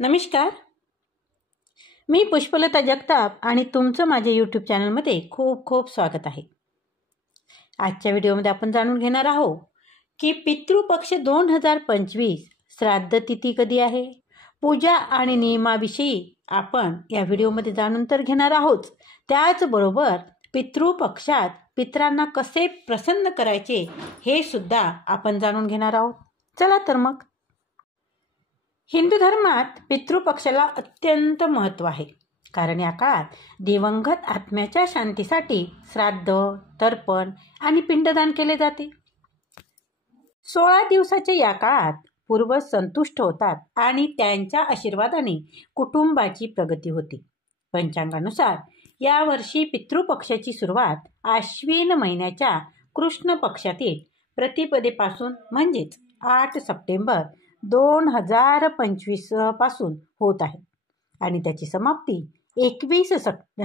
नमस्कार. मी पुष्पलता जगताप आणि तुमचं माझ्या यूट्यूब चॅनलमध्ये खूप खूप स्वागत आहे. आजच्या व्हिडिओमध्ये आपण जाणून घेणार आहोत की पितृपक्ष 2025 श्राद्ध तिथी कधी आहे. पूजा आणि नियमाविषयी आपण या व्हिडिओमध्ये जाणून तर घेणार आहोत. त्याचबरोबर पितृपक्षात पितरांना कसे प्रसन्न करायचे हे सुद्धा आपण जाणून घेणार आहोत. चला तर मग. हिंदू धर्मात पितृपक्षाला अत्यंत महत्त्व आहे, कारण या काळात दिवंगत आत्म्याच्या शांतीसाठी श्राद्ध, तर्पण आणि पिंडदान केले जाते. 16 दिवसाच्या या काळात पूर्वज संतुष्ट होतात आणि त्यांच्या आशीर्वादाने कुटुंबाची प्रगती होते. पंचांगानुसार यावर्षी पितृपक्षाची सुरुवात आश्विन महिन्याच्या कृष्ण पक्षातील प्रतिपदेपासून म्हणजेच 8 सप्टेंबर 2025 पासून होत आहे आणि त्याची समाप्ती 21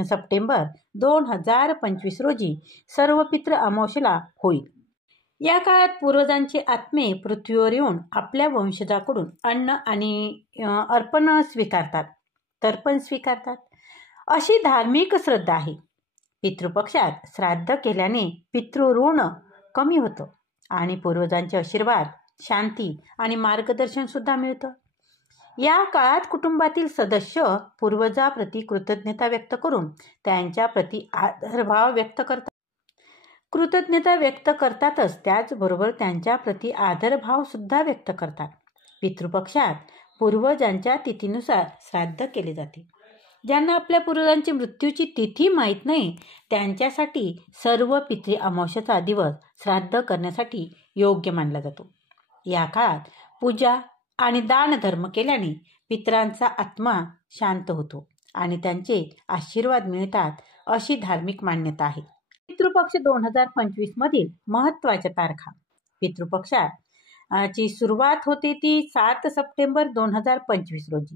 सप्टेंबर 2025 रोजी सर्व पितृ अमावस्येला होईल. या काळात पूर्वजांचे आत्मे पृथ्वीवर येऊन आपल्या वंशजाकडून अन्न आणि तर्पण स्वीकारतात अशी धार्मिक श्रद्धा आहे. पितृपक्षात श्राद्ध केल्याने पितृऋण कमी होतं आणि पूर्वजांचे आशीर्वाद, शांती आणि मार्गदर्शन सुद्धा मिळतं. या काळात कुटुंबातील सदस्य पूर्वजाप्रती कृतज्ञता व्यक्त करून त्यांच्या प्रती आदरभाव व्यक्त करतात. कृतज्ञता व्यक्त करतातच, त्याचबरोबर त्यांच्या प्रती आदरभाव सुद्धा व्यक्त करतात. पितृपक्षात पूर्वजांच्या तिथीनुसार श्राद्ध केले जाते. ज्यांना आपल्या पूर्वजांची मृत्यूची तिथी माहीत नाही त्यांच्यासाठी सर्व पितृ अमावस्येचा दिवस श्राद्ध करण्यासाठी योग्य मानला जातो. या काळात पूजा आणि दानधर्म केल्याने पितरांचा आत्मा शांत होतो आणि त्यांचे आशीर्वाद मिळतात अशी धार्मिक मान्यता आहे. पितृपक्ष 2025 मधील महत्त्वाच्या तारखा. पितृपक्षाची सुरुवात होते ती 7 सप्टेंबर 2025 रोजी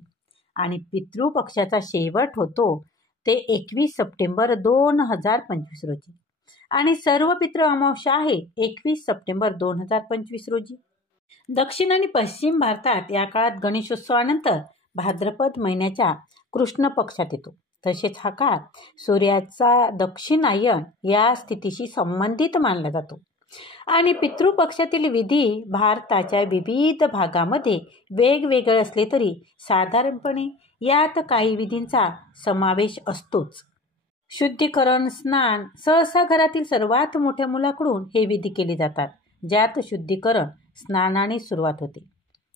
आणि पितृपक्षाचा शेवट होतो ते 21 सप्टेंबर 2025 रोजी आणि सर्व पितृ अमावस्या आहे 21 सप्टेंबर 2025 रोजी. दक्षिण आणि पश्चिम भारतात या काळात गणेशोत्सवानंतर भाद्रपद महिन्याच्या कृष्ण पक्षात येतो. तसेच हा काळ सूर्याचा दक्षिणायन या स्थितीशी संबंधित मानला जातो आणि पितृपक्षातील विधी भारताच्या विविध भागामध्ये वेगवेगळे असले तरी साधारणपणे यात काही विधींचा समावेश असतोच. शुद्धीकरण, स्नान. सहसा घरातील सर्वात मोठ्या मुलाकडून हे विधी केले जातात, ज्यात शुद्धीकरण स्नानाने सुरुवात होते.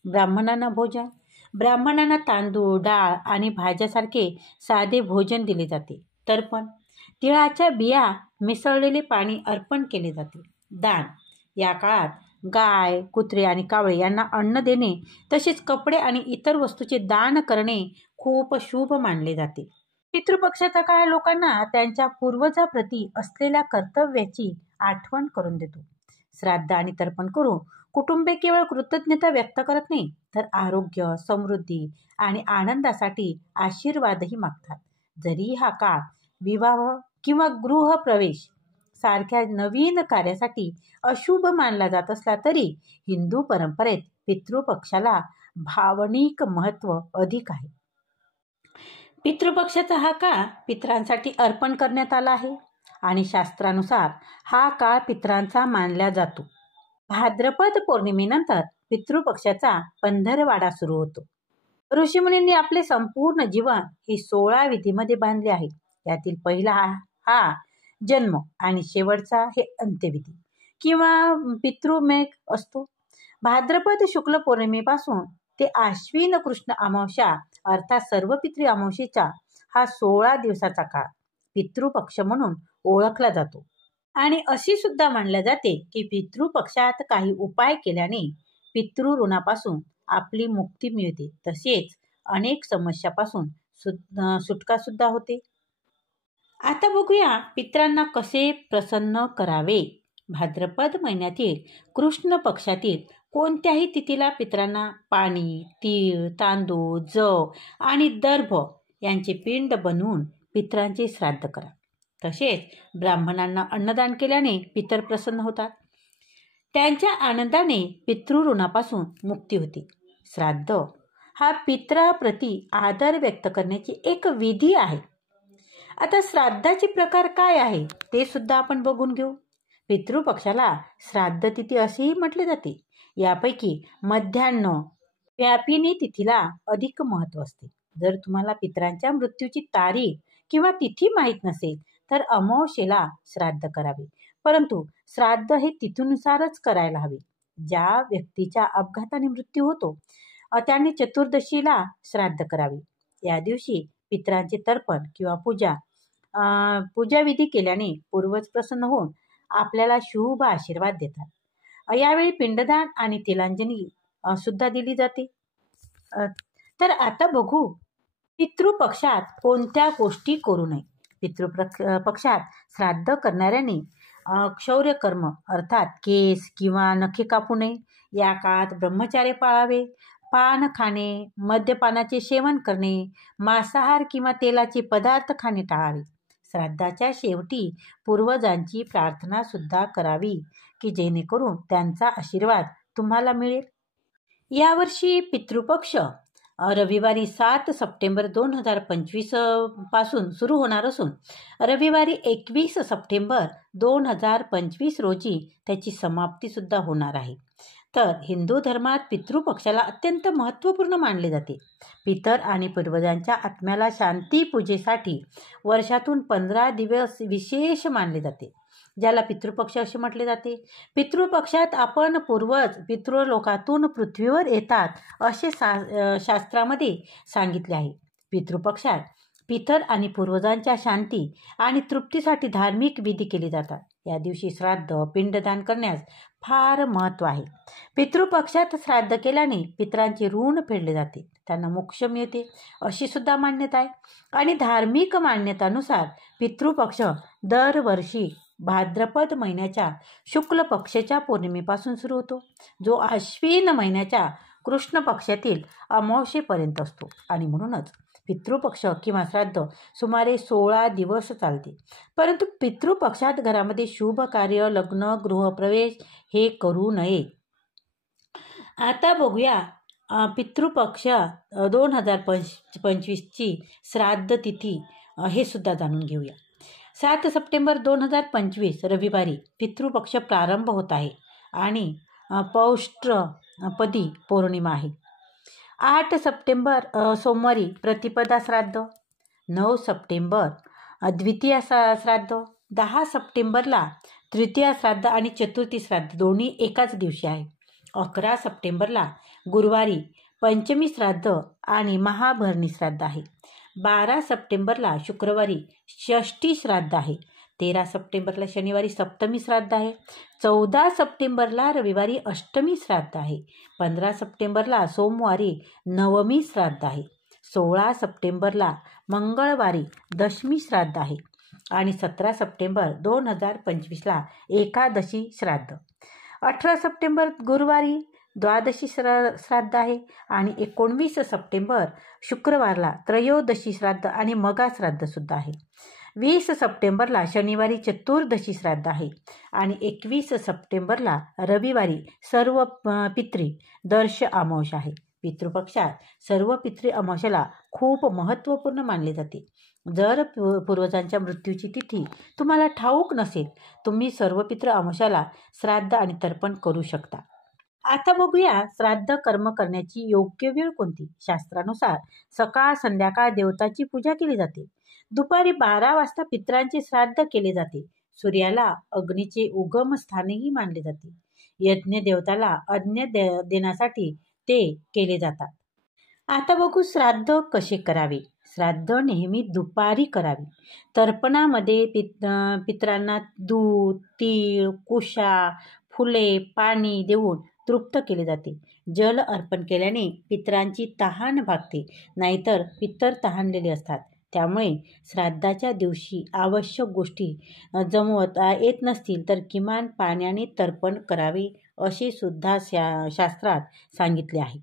ब्राह्मणांना भोजन. ब्राह्मणांना तांदूळ, डाळ आणि भाज्यासारखे साधे भोजन दिले जाते. तर्पण. तिळाच्या बिया मिसळलेले पाणी अर्पण केले जाते. दान. या काळात गाय, कुत्रे आणि कावळे यांना अन्न देणे तसेच कपडे आणि इतर वस्तूचे दान करणे खूप शुभ मानले जाते. पितृपक्षाचा काळ लोकांना त्यांच्या पूर्वजाप्रती असलेल्या कर्तव्याची आठवण करून देतो. श्राद्ध आणि तर्पण करून कुटुंबे केवळ कृतज्ञता व्यक्त करत नाही तर आरोग्य, समृद्धी आणि आनंदासाठी आशीर्वादही मागतात. जरी हा काळ विवाह किंवा गृहप्रवेश सारख्या नवीन कार्यासाठी अशुभ मानला जात असला तरी हिंदू परंपरेत पितृपक्षाला भावनिक महत्त्व अधिक आहे. पितृपक्षाचा हा काळ पितरांसाठी अर्पण करण्यात आला आहे आणि शास्त्रानुसार हा काळ पितरांचा मानला जातो. भाद्रपद पौर्णिमेनंतर पितृपक्षाचा पंधरवाडा सुरू होतो. ऋषीमुनींनी आपले संपूर्ण जीवन हे 16 विधीमध्ये बांधले आहे. यातील पहिला हा जन्म आणि शेवटचा हे अंत्यविधी किंवा पितृमेघ असतो. भाद्रपद शुक्ल पौर्णिमेपासून ते आश्विन कृष्ण अमावस्या अर्थात सर्व पितृ अमावस्येचा हा 16 दिवसाचा काळ पितृपक्ष म्हणून ओळखला जातो आणि अशी सुद्धा मानले जाते की पितृपक्षात काही उपाय केल्याने पितृऋणापासून आपली मुक्ती मिळते, तसेच अनेक समस्यापासून सुटका सुद्धा होते. आता बघूया पितरांना कसे प्रसन्न करावे. भाद्रपद महिन्यातील कृष्ण पक्षातील कोणत्याही तिथीला पितरांना पाणी, तीळ, तांदूळ, जव आणि दर्भ यांचे पिंड बनवून पितरांचे श्राद्ध करा. तसेच ब्राह्मणांना अन्नदान केल्याने पितर प्रसन्न होतात. त्यांच्या आनंदाने पितृऋणापासून मुक्ती होते. श्राद्ध हा पितराप्रती आदर व्यक्त करण्याची एक विधी आहे. आता श्राद्धाचे प्रकार काय आहे ते सुद्धा आपण बघून घेऊ. पितृपक्षाला श्राद्ध तिथी असेही म्हटले जाते. यापैकी मध्यान्ह व्यापिनी तिथीला अधिक महत्त्व असते. जर तुम्हाला पितरांच्या मृत्यूची तारीख किंवा तिथी माहीत नसेल तर अमावस्येला श्राद्ध करावे. परंतु श्राद्ध हे तिथीनुसारच करायला हवे. ज्या व्यक्तीचा अपघाताने मृत्यू होतो त्याने चतुर्दशीला श्राद्ध करावे. या दिवशी पितरांचे तर्पण किंवा पूजाविधी केल्याने पूर्वज प्रसन्न होऊन आपल्याला शुभ आशीर्वाद देतात. यावेळी पिंडदान आणि तिलांजली सुद्धा दिली जाते. तर आता बघू पितृपक्षात कोणत्या गोष्टी करू नये. पितृपक्षात श्राद्ध करणाऱ्याने क्षौर्यकर्म अर्थात केस किंवा नखे कापू नये. या काळात ब्रह्मचार्य पाळावे. पान खाणे, मद्यपानाचे सेवन करणे, मांसाहार किंवा तेलाचे पदार्थ खाणे टाळावे. श्राद्धाच्या शेवटी पूर्वजांची प्रार्थना सुद्धा करावी की जेणेकरून त्यांचा आशीर्वाद तुम्हाला मिळेल. यावर्षी पितृपक्ष रविवारी 7 सप्टेंबर 2025 पासून सुरू होणार असून रविवारी 21 सप्टेंबर 2025 रोजी त्याची समाप्ती सुद्धा होणार आहे. तर हिंदू धर्मात पितृपक्षाला अत्यंत महत्त्वपूर्ण मानले जाते. पितर आणि पूर्वजांच्या आत्म्याला शांती पूजेसाठी वर्षातून 15 दिवस विशेष मानले जाते, ज्याला पितृपक्ष असे म्हटले जाते. पितृपक्षात आपण पूर्वज पितृलोकातून पृथ्वीवर येतात असे शास्त्रामध्ये सांगितले आहे. पितृपक्षात पितर आणि पूर्वजांच्या शांती आणि तृप्तीसाठी धार्मिक विधी केले जातात. या दिवशी श्राद्ध पिंडदान करण्यास फार महत्त्व आहे. पितृपक्षात श्राद्ध केल्याने पितरांचे ऋण फेडले जाते, त्यांना मोक्ष मिळते अशी सुद्धा मान्यता आहे. आणि धार्मिक मान्यतानुसार पितृपक्ष दरवर्षी भाद्रपद महिन्याच्या शुक्ल पक्षाच्या पौर्णिमेपासून सुरू होतो, जो अश्विन महिन्याच्या कृष्ण पक्षातील अमावस्येपर्यंत असतो. आणि म्हणूनच पितृपक्ष किंवा श्राद्ध सुमारे 16 दिवस चालते. परंतु पितृपक्षात घरामध्ये शुभ कार्य, लग्न, गृहप्रवेश हे करू नये. आता बघूया पितृपक्ष 2025ची श्राद्ध तिथी हे सुद्धा जाणून घेऊया. 7 सप्टेंबर 2025 रविवारी पितृपक्ष प्रारंभ होत आहे आणि पौष्ट्रपदी पौर्णिमा आहे. 8 सप्टेंबर सोमवारी प्रतिपदा श्राद्ध, 9 सप्टेंबर द्वितीय श्राद्ध, 10 सप्टेंबरला तृतीय श्राद्ध आणि चतुर्थी श्राद्ध दोन्ही एकाच दिवशी आहे. 11 सप्टेंबरला गुरुवारी पंचमी श्राद्ध आणि महाभरणी श्राद्ध आहे. 12 सप्टेंबरला शुक्रवारी षष्ठी श्राद्ध आहे. 13 सप्टेंबरला शनिवारी सप्तमी श्राद्ध आहे. 14 सप्टेंबरला रविवारी अष्टमी श्राद्ध आहे. 15 सप्टेंबरला सोमवारी नवमी श्राद्ध आहे. 16 सप्टेंबरला मंगळवारी दशमी श्राद्ध आहे. आणि 17 सप्टेंबर 2025ला एकादशी श्राद्ध. 18 सप्टेंबर गुरुवारी द्वादशी श्राद्ध आहे. आणि 19 सप्टेंबर शुक्रवारला त्रयोदशी श्राद्ध आणि मगा श्राद्ध सुद्धा आहे. 20 सप्टेंबरला शनिवारी चतुर्दशी श्राद्ध आहे. आणि 21 सप्टेंबरला रविवारी सर्व पितृ दर्श अमावस्या आहे. पितृपक्षात सर्व पितृ अमावस्याला खूप महत्त्वपूर्ण मानले जाते. जर पूर्वजांच्या मृत्यूची तिथी तुम्हाला ठाऊक नसेल, तुम्ही सर्व पितृ अमावस्याला श्राद्ध आणि तर्पण करू शकता. आता बघूया श्राद्ध कर्म करण्याची योग्य वेळ कोणती. शास्त्रानुसार सकाळ संध्याकाळ देवताची पूजा केली जाते. दुपारी 12 वाजता पितरांचे श्राद्ध केले जाते. सूर्याला अग्नीचे उगम स्थानही मानले जाते. यज्ञ देवताला अज्ञ देण्यासाठी ते केले जातात. आता बघू श्राद्ध कसे करावे. श्राद्ध नेहमी दुपारी करावे. तर्पणामध्ये पितरांना दूध, तीळ, कुशा, फुले, पाणी देऊन तृप्त केले जाते. जल अर्पण केल्याने पितरांची तहान भागते, नाहीतर पितर तहानलेले असतात. त्यामुळे श्राद्धाच्या दिवशी आवश्यक गोष्टी जमवता येत नसतील तर किमान पाण्याने तर्पण करावे असे सुद्धा शास्त्रात सांगितले आहे.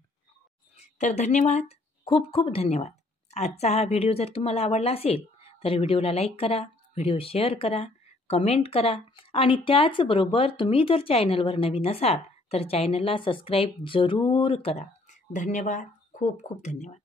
तर धन्यवाद, खूप खूप धन्यवाद. आजचा हा व्हिडिओ जर तुम्हाला आवडला असेल तर व्हिडिओला लाईक करा, व्हिडिओ शेअर करा, कमेंट करा आणि त्याचबरोबर तुम्ही जर चॅनलवर नवीन असाल तर चॅनलला सबस्क्राईब जरूर करा. धन्यवाद. खूप खूप धन्यवाद.